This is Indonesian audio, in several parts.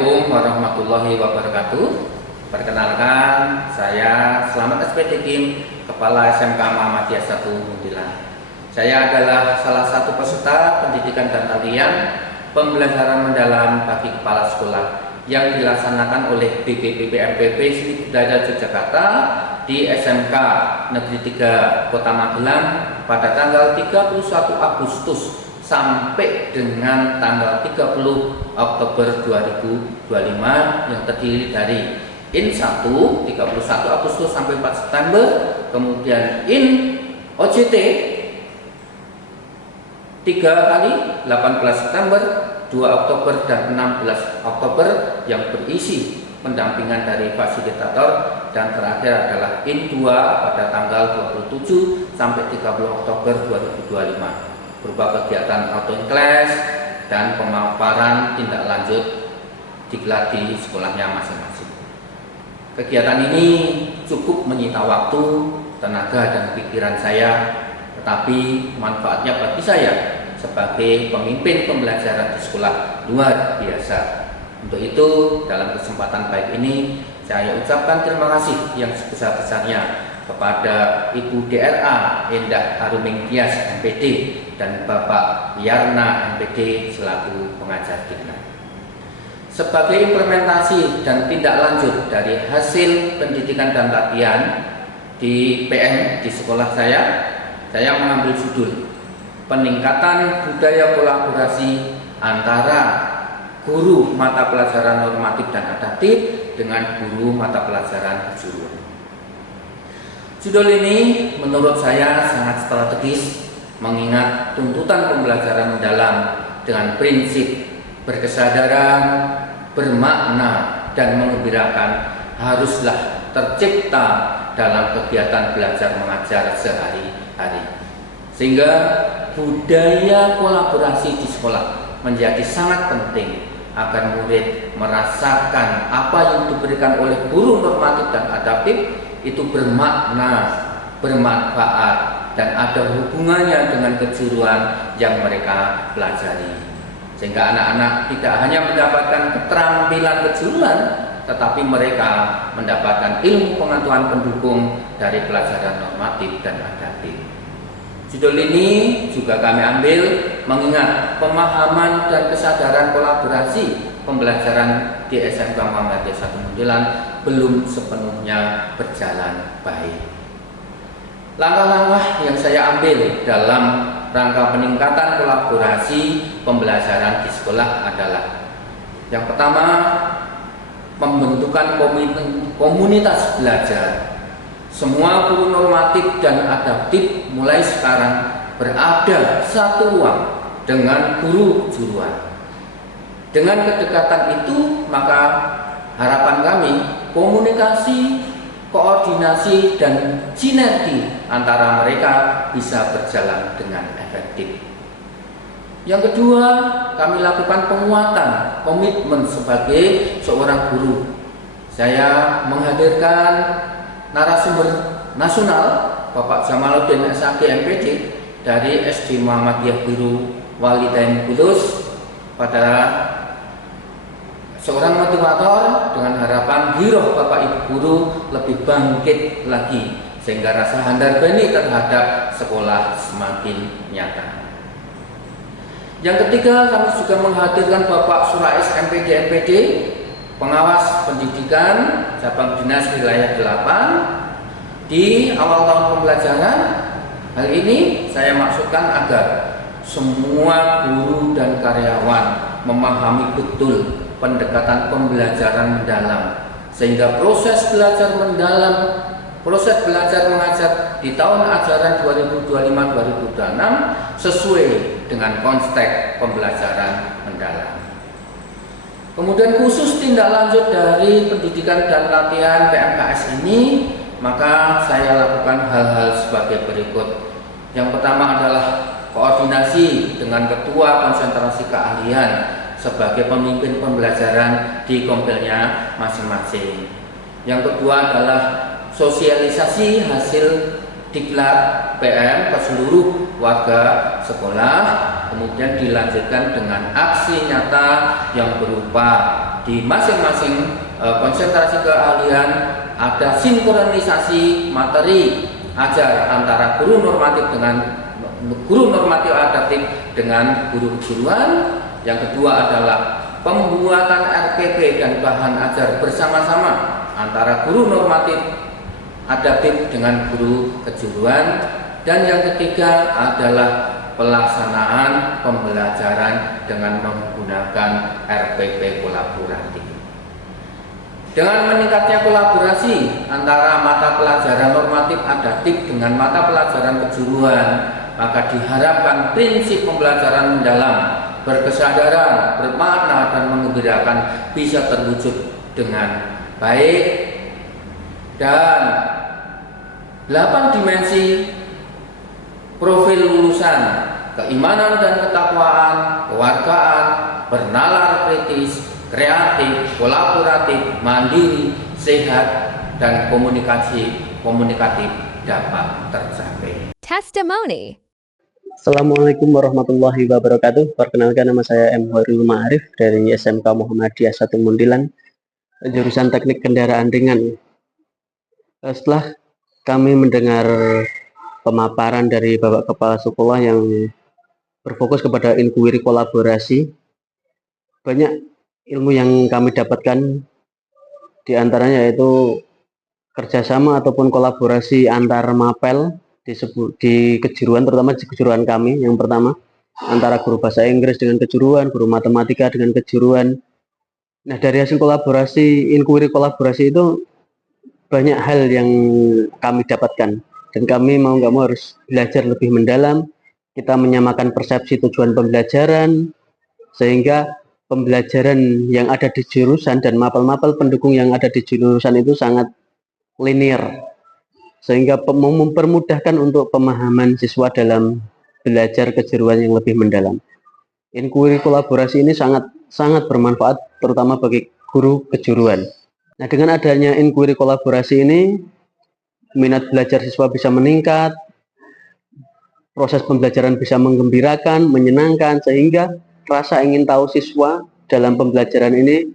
Assalamualaikum warahmatullahi wabarakatuh. Perkenalkan, saya Slamet SPD Kim, Kepala SMK Muhammadiyah 1 Muntilan. Saya adalah salah satu peserta pendidikan dan latihan pembelajaran mendalam bagi kepala sekolah yang dilaksanakan oleh BPPP MPP Seni Budaya Yogyakarta di SMK Negeri 3 Kota Magelang pada tanggal 31 Agustus sampai dengan tanggal 30 Oktober 2025 yang terdiri dari IN 1 31 Agustus sampai 4 September, kemudian IN OJT 3 kali 18 September, 2 Oktober dan 16 Oktober yang berisi pendampingan dari fasilitator, dan terakhir adalah IN 2 pada tanggal 27 sampai 30 Oktober 2025 berupa kegiatan auto class dan pemaparan tindak lanjut digelar di sekolahnya masing-masing. Kegiatan ini cukup menyita waktu, tenaga dan pikiran saya, tetapi manfaatnya bagi saya sebagai pemimpin pembelajaran di sekolah luar biasa. Untuk itu, dalam kesempatan baik ini saya ucapkan terima kasih yang sebesar-besarnya kepada Ibu DRA Endah Haruming Tias MPD dan Bapak Yarna MPD selaku pengajar Diklat. Sebagai implementasi dan tindak lanjut dari hasil pendidikan dan latihan di PM di sekolah saya mengambil judul peningkatan budaya kolaborasi antara guru mata pelajaran normatif dan adaptif dengan guru mata pelajaran kejuruan. Judul ini menurut saya sangat strategis, mengingat tuntutan pembelajaran mendalam dengan prinsip berkesadaran, bermakna, dan mengembirakan haruslah tercipta dalam kegiatan belajar mengajar sehari-hari. Sehingga budaya kolaborasi di sekolah menjadi sangat penting agar murid merasakan apa yang diberikan oleh guru normatif dan adaptif itu bermakna, bermanfaat, dan ada hubungannya dengan kejuruan yang mereka pelajari. Sehingga anak-anak tidak hanya mendapatkan keterampilan kejuruan, tetapi mereka mendapatkan ilmu pengetahuan pendukung dari pelajaran normatif dan adaptif. Judul ini juga kami ambil mengingat pemahaman dan kesadaran kolaborasi pembelajaran di SMK Muhammadiyah 1 Muntilan belum sepenuhnya berjalan baik. Langkah-langkah yang saya ambil dalam rangka peningkatan kolaborasi pembelajaran di sekolah adalah: yang pertama, pembentukan komunitas belajar. Semua guru normatif dan adaptif mulai sekarang berada satu ruang dengan guru kejuruan. Dengan kedekatan itu, maka harapan kami komunikasi, koordinasi, dan sinergi antara mereka bisa berjalan dengan efektif. Yang kedua, kami lakukan penguatan komitmen sebagai seorang guru. Saya menghadirkan narasumber nasional Bapak Jamaluddin SAG MPD dari SD Muhammadiyah Biru Walidain Kudus pada seorang motivator dengan harapan giroh Bapak Ibu guru lebih bangkit lagi sehingga rasa handarbani terhadap sekolah semakin nyata. Yang ketiga, kami juga menghadirkan Bapak Surais MPD pengawas pendidikan cabang dinas wilayah 8 di awal tahun pembelajaran. Hal ini saya maksudkan agar semua guru dan karyawan memahami betul pendekatan pembelajaran mendalam, sehingga proses belajar mengajar di tahun ajaran 2025-2026 sesuai dengan konteks pembelajaran mendalam. Kemudian khusus tindak lanjut dari pendidikan dan latihan PMKS ini, maka saya lakukan hal-hal sebagai berikut. Yang pertama adalah koordinasi dengan ketua konsentrasi keahlian sebagai pemimpin pembelajaran di kompilnya masing-masing. Yang kedua adalah sosialisasi hasil diklat PM ke seluruh warga sekolah, kemudian dilanjutkan dengan aksi nyata yang berupa di masing-masing konsentrasi keahlian ada sinkronisasi materi ajar antara guru normatif adaptif dengan guru kejuruan. Yang kedua adalah pembuatan RPP dan bahan ajar bersama-sama antara guru normatif adaptif dengan guru kejuruan. Dan yang ketiga adalah pelaksanaan pembelajaran dengan menggunakan RPP kolaboratif. Dengan meningkatnya kolaborasi antara mata pelajaran normatif adaptif dengan mata pelajaran kejuruan, maka diharapkan prinsip pembelajaran mendalam, berkesadaran, bermakna, dan mengembirakan bisa terwujud dengan baik. Dan 8 dimensi profil lulusan: keimanan dan ketakwaan, kewargaan, bernalar kritis, kreatif, kolaboratif, mandiri, sehat, dan komunikatif dapat tercapai. Testimony. Assalamualaikum warahmatullahi wabarakatuh. Perkenalkan, nama saya M. Hoirul Ma'arif dari SMK Muhammadiyah 1 Mundilan, jurusan Teknik Kendaraan Ringan. Setelah kami mendengar pemaparan dari Bapak Kepala Sekolah yang berfokus kepada inquiry kolaborasi, banyak ilmu yang kami dapatkan, diantaranya yaitu kerjasama ataupun kolaborasi antar mapel di kejuruan, terutama di kejuruan kami. Yang pertama, antara guru bahasa Inggris dengan kejuruan, guru matematika dengan kejuruan. Nah, dari hasil kolaborasi, inquiry kolaborasi itu banyak hal yang kami dapatkan, dan kami mau nggak mau harus belajar lebih mendalam. Kita menyamakan persepsi tujuan pembelajaran, sehingga pembelajaran yang ada di jurusan dan mapel-mapel pendukung yang ada di jurusan itu sangat linear, sehingga mempermudahkan untuk pemahaman siswa dalam belajar kejuruan yang lebih mendalam. Inquiry kolaborasi ini sangat bermanfaat, terutama bagi guru kejuruan. Nah, dengan adanya inquiry kolaborasi ini, minat belajar siswa bisa meningkat, proses pembelajaran bisa menggembirakan, menyenangkan, sehingga rasa ingin tahu siswa dalam pembelajaran ini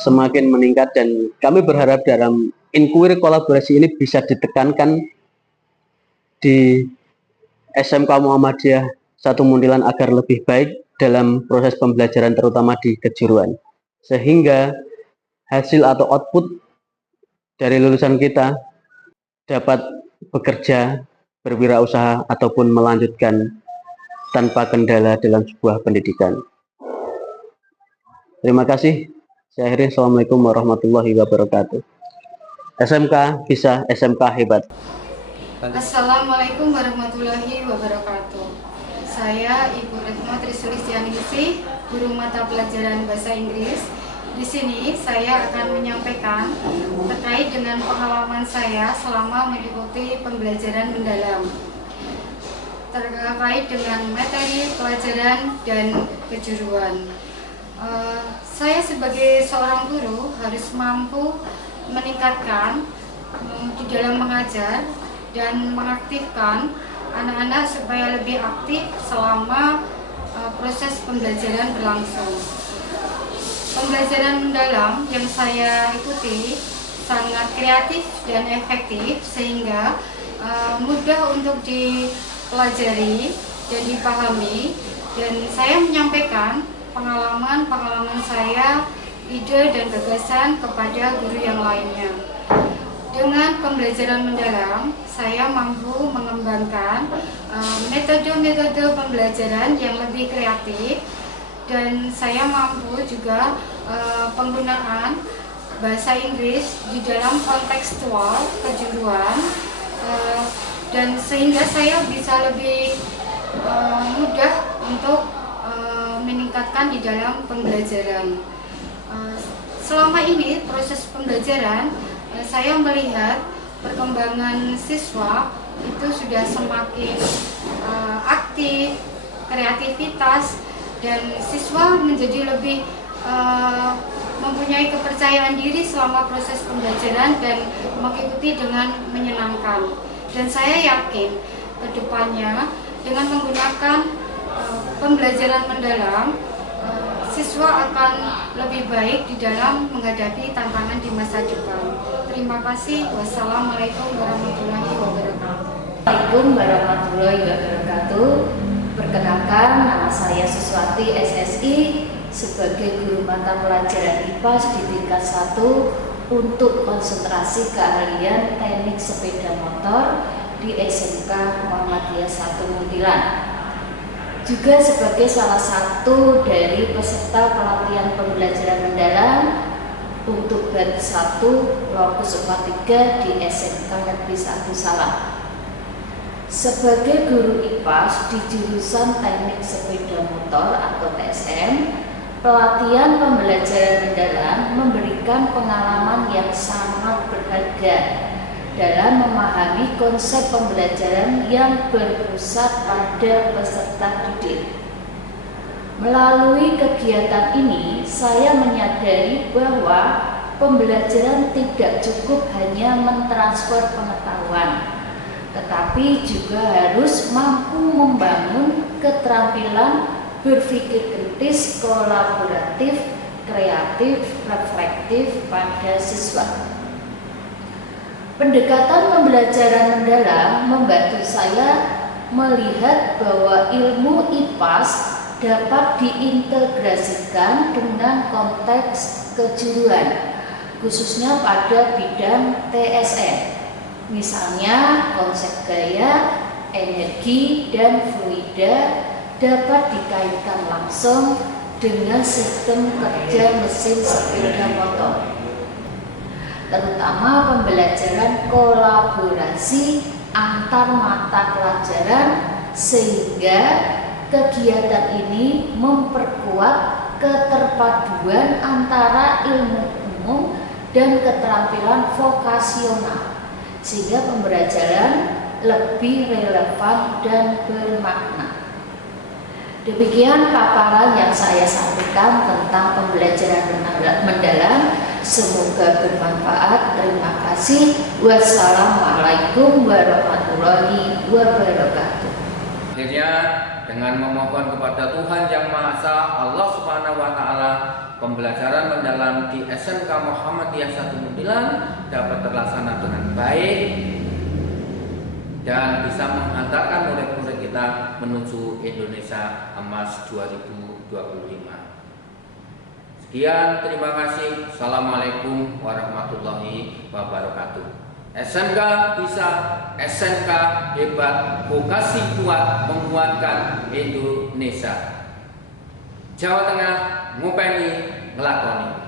semakin meningkat. Dan kami berharap dalam inquiry kolaborasi ini bisa ditekankan di SMK Muhammadiyah 1 Mundilan agar lebih baik dalam proses pembelajaran, terutama di kejuruan, sehingga hasil atau output dari lulusan kita dapat bekerja, berwirausaha, ataupun melanjutkan tanpa kendala dalam sebuah pendidikan. Terima kasih. Saya akhiri. Assalamualaikum warahmatullahi wabarakatuh. SMK bisa, SMK hebat. Assalamualaikum warahmatullahi wabarakatuh. Saya Ibu Retno Trisulistianisi, guru mata pelajaran bahasa Inggris. Di sini saya akan menyampaikan terkait dengan pengalaman saya selama mengikuti pembelajaran mendalam terkait dengan materi pelajaran dan kejuruan. Saya sebagai seorang guru harus mampu meningkatkan di dalam mengajar dan mengaktifkan anak-anak supaya lebih aktif selama proses pembelajaran berlangsung. Pembelajaran mendalam yang saya ikuti sangat kreatif dan efektif, sehingga mudah untuk dipelajari dan dipahami, dan saya menyampaikan pengalaman saya, ide dan gagasan kepada guru yang lainnya. Dengan pembelajaran mendalam, saya mampu mengembangkan metode-metode pembelajaran yang lebih kreatif, dan saya mampu juga penggunaan bahasa Inggris di dalam kontekstual kejuruan, dan sehingga saya bisa lebih mudah untuk meningkatkan di dalam pembelajaran. Selama ini proses pembelajaran, saya melihat perkembangan siswa itu sudah semakin aktif, kreativitas, dan siswa menjadi lebih mempunyai kepercayaan diri selama proses pembelajaran dan mengikuti dengan menyenangkan. Dan saya yakin ke depannya dengan menggunakan pembelajaran mendalam, siswa akan lebih baik di dalam menghadapi tantangan di masa depan. Terima kasih. Wassalamualaikum warahmatullahi wabarakatuh. Assalamualaikum warahmatullahi wabarakatuh. Perkenalkan, nama saya Suswati SSI sebagai guru mata pelajaran IPA di tingkat 1 untuk konsentrasi keahlian teknik sepeda motor di SMK Muhammadiyah 1 Muntilan. Juga sebagai salah satu dari peserta pelatihan pembelajaran mendalam untuk batch 1 Lokus 43 di SMK Negeri 1 Salam. Sebagai guru IPA di jurusan Teknik Sepeda Motor atau TSM, pelatihan pembelajaran mendalam memberikan pengalaman yang sangat berharga dalam memahami konsep pembelajaran yang berpusat pada peserta didik. Melalui kegiatan ini, saya menyadari bahwa pembelajaran tidak cukup hanya mentransfer pengetahuan, tetapi juga harus mampu membangun keterampilan berpikir kritis, kolaboratif, kreatif, reflektif pada siswa. Pendekatan pembelajaran mendalam membantu saya melihat bahwa ilmu IPAS dapat diintegrasikan dengan konteks kejuruan, khususnya pada bidang TSN. Misalnya konsep gaya, energi, dan fluida dapat dikaitkan langsung dengan sistem kerja mesin sepeda motor, terutama pembelajaran kolaborasi antar mata pelajaran, sehingga kegiatan ini memperkuat keterpaduan antara ilmu umum dan keterampilan vokasional, sehingga pembelajaran lebih relevan dan bermakna. Demikian paparan yang saya sampaikan tentang pembelajaran mendalam. Semoga bermanfaat. Terima kasih. Wassalamualaikum warahmatullahi wabarakatuh. Akhirnya dengan memohon kepada Tuhan Yang Maha Esa, Allah Subhanahu wa Ta'ala, pembelajaran mendalam di SMK Muhammadiyah 1 Muntilan dapat terlaksana dengan baik dan bisa menghantarkan murid-murid kita menuju Indonesia Emas 2025. Sekian, terima kasih. Assalamualaikum warahmatullahi wabarakatuh. SMK bisa, SMK hebat, vokasi kuat menguatkan Indonesia. Jawa Tengah ngopeni ngelakoni.